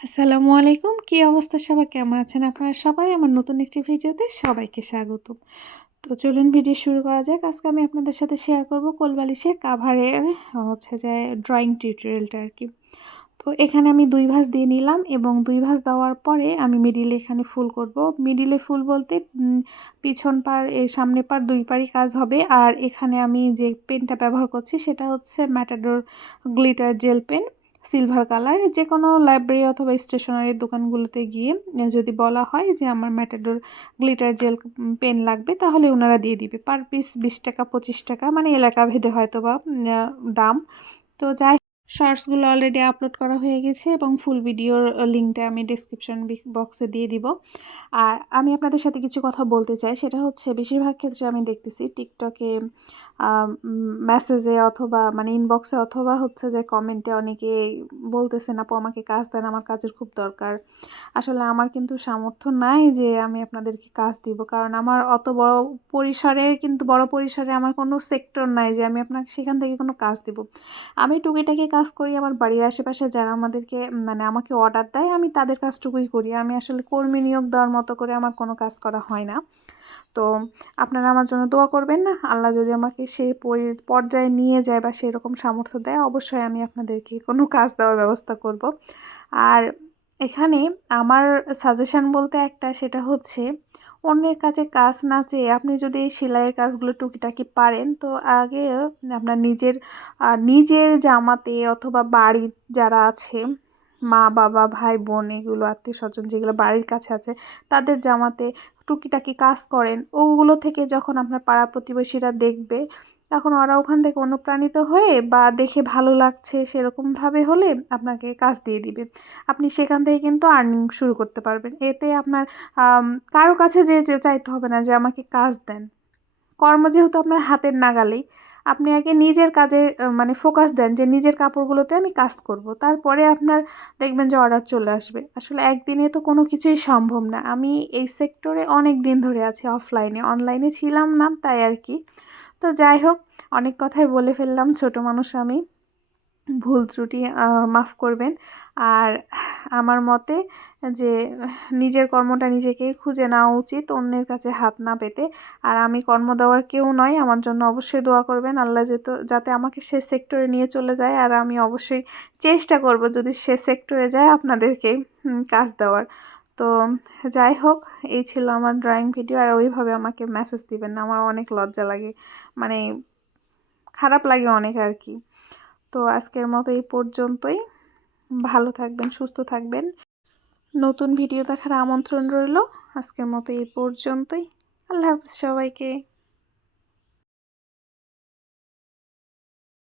আসসালামু আলাইকুম। কি অবস্থা সবার? কেমন আছেন আপনারা সবাই? আমার নতুন একটি ভিডিওতে সবাইকে স্বাগতম। তো চলুন ভিডিও শুরু করা যাক। আজকে আমি আপনাদের সাথে শেয়ার করব কোলবালিশের কাভারের হচ্ছে যে ড্রয়িং টিউটোরিয়ালটা আরকি। তো এখানে আমি ২ ভাঁজ দিয়ে নিলাম এবং ২ ভাঁজ দেওয়ার পরে আমি মিডিলে এখানে ফুল করব। মিডিলে ফুল বলতে পিছন পাড় সামনে পাড় ২ পাড়ই কাজ হবে। আর এখানে আমি যে পেনটা ব্যবহার করছি সেটা হচ্ছে matador glitter gel pen. Silver colour. যেকোনো লাইব্রেরি অথবা স্টেশনারি দোকানগুলোতে গিয়ে যদি বলা হয় যে আমার ম্যাটাডোর গ্লিটার জেল পেন লাগবে তাহলে ওনারা দিয়ে দিবে। পার পিস ২০ টাকা ২৫ টাকা, মানে এলাকা ভেদে হয়তোবা দাম। তো যাই, শর্টসগুলো অলরেডি আপলোড করা হয়ে গেছে এবং ফুল ভিডিওর লিঙ্কটা আমি ডেসক্রিপশন বক্সে দিয়ে দিব। আর আমি আপনাদের সাথে কিছু কথা বলতে চাই, সেটা হচ্ছে বেশিরভাগ ক্ষেত্রে আমি দেখতেছি টিকটকে মেসেজে অথবা মানে ইনবক্সে অথবা হচ্ছে যে কমেন্টে অনেকে বলতেছেন আপু আমাকে কাজ দেন, আমার কাজের খুব দরকার। আসলে আমার কিন্তু সামর্থ্য নাই যে আমি আপনাদেরকে কাজ দিব, কারণ আমার অত বড় পরিসরে আমার কোনো সেক্টর নাই যে আমি আপনাকে সেখান থেকে কোনো কাজ দিব। আমি টুকিটাকি কাজ করি আমার বাড়ির আশেপাশে যারা আমাদেরকে মানে আমাকে অর্ডার দেয়, আমি তাদের কাজটুকুই করি। আমি আসলে কর্মী নিয়োগ দেওয়ার মতো করে আমার কোনো কাজ করা হয় না। তো আপনারা আমার জন্য দোয়া করবেন না, আল্লাহ যদি আমাকে সেই পর্যায়ে নিয়ে যায় বা সেরকম সামর্থ্য দেয়, অবশ্যই আমি আপনাদেরকে কোনো কাজ দেওয়ার ব্যবস্থা করব। আর এখানে আমার সাজেশান বলতে একটা, সেটা হচ্ছে অন্যের কাছে কাজ না চেয়ে আপনি যদি এই সেলাইয়ের কাজগুলো টুকিটাকি পারেন তো আগে আপনার নিজের জামাতে অথবা বাড়ির যারা আছে মা বাবা ভাই বোন এগুলো আত্মীয় স্বজন যেগুলো বাড়ির কাছে আছে তাদের জামাতে টুকিটাকি কাজ করেন, ওগুলো থেকে যখন আপনার পাড়া প্রতিবেশীরা দেখবে তখন ওরা ওখান থেকে অনুপ্রাণিত হয়ে বা দেখে ভালো লাগছে সেরকমভাবে হলে আপনাকে কাজ দিয়ে দিবে। আপনি সেখান থেকে কিন্তু আর্নিং শুরু করতে পারবেন। এতে আপনার কারো কাছে যে চাইতে হবে না যে আমাকে কাজ দেন। কর্ম যেহেতু আপনার হাতের নাগালেই, আপনি আগে নিজের কাজে মানে ফোকাস দেন যে নিজের কাপড়গুলোতে আমি কাজ করব। তারপরে আপনার দেখবেন যে অর্ডার চলে আসবে। আসলে একদিনে তো কোনো কিছুই সম্ভব না। আমি এই সেক্টরে অনেক দিন ধরে আছি অফলাইনে, অনলাইনে ছিলাম না তাই আর কি। তো যাই হোক, অনেক কথাই বলে ফেললাম, ছোট মানুষ আমি, ভুল ত্রুটি মাফ করবেন। আর আমার মতে যে নিজের কর্মটা নিজেকেই খুঁজে নেওয়া উচিত, অন্যের কাছে হাত না পেতে। আর আমি কর্ম দেওয়ার কেউ নয়, আমার জন্য অবশ্যই দোয়া করবেন আল্লাহ যাতে আমাকে সে সেক্টরে নিয়ে চলে যায়। আর আমি অবশ্যই চেষ্টা করব যদি সে সেক্টরে যায় আপনাদেরকে কাজ দেওয়ার। তো যাই হোক, এই ছিল আমার ড্রয়িং ভিডিও। আর ওইভাবে আমাকে মেসেজ দিবেন না, আমার অনেক লজ্জা লাগে, মানে খারাপ লাগে অনেক আর কি। তো আজকের মতো এই পর্যন্তই। ভালো থাকবেন, সুস্থ থাকবেন। নতুন ভিডিও দেখার আমন্ত্রণ রইল। আজকের মতো এই পর্যন্তই। আল্লাহ হাফেজ সবাইকে।